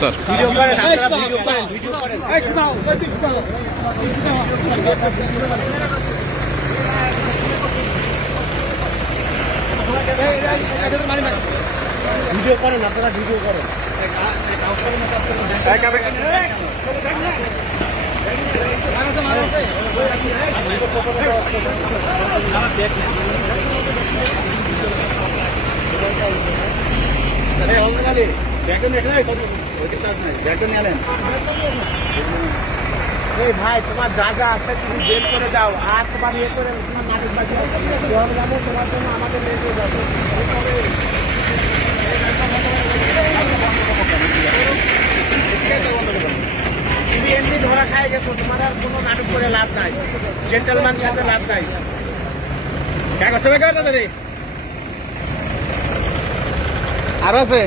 Sir video করেন, আপনারা video করেন, ভিডিও করেন। এই শোনাও, ওই দিক শোনাও। ভিডিও করেন, আপনারা ভিডিও করেন। এই ভাই তোমার যা যা আছে তুমি বের করে দাও, আর তোমার ইয়ে করে তোমার নাটক বাকি যাবো তোমার জন্য আমাদের লেট হয়ে যাবে। তুমি এমনি ধরা খায় গেছো, তোমার আর কোনো নাটক করে লাভ নাই, জেন্টলম্যান সাথে লাভ নাই। কাগজ তো বেকার দাদা রে আর আছে